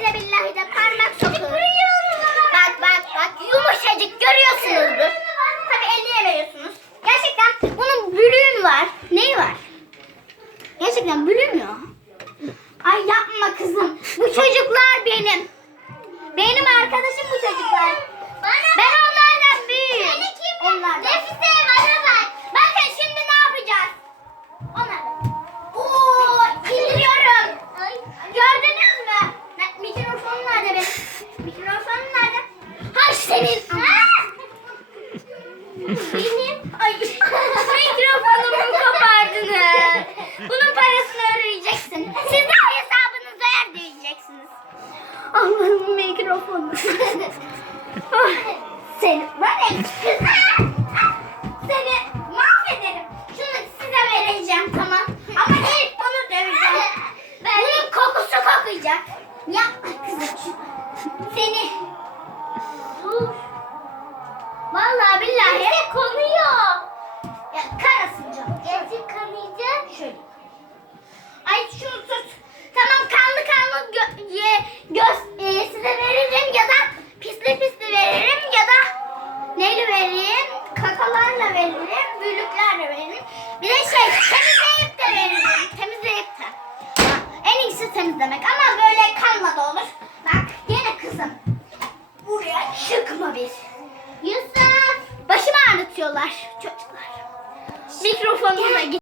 de benim. Ay. Mikrofonumu kopardınız. Bunun parasını ödeyeceksin. Siz de hesabınızda yer diyeceksiniz. Allah'ım mikrofonu. Ah, Seni var ya. Seni mahvederim. Şunu size vereceğim tamam. Ama ilk bunu döveceğim. Bunun kokusu kokacak. Yapma kızım. Seni. Billahi. Bize konuyor. Ya karasınca. Gerçi kanayacak. Şöyle. Ay şunu. Tamam kanlı kanlı gö ye, göz e, size veririm ya da pisli pisli veririm ya da neyle veririm? Kakalarla veririm, büyülüklerle veririm. Bir de şey temizleyip de veririm. Temizleyip de. En iyisi temizlemek ama böyle kanla da olur. Bak gene kızım. Buraya çıkma bir. Yusuf. Dağıtıyorlar çocuklar. Mikrofonuna git.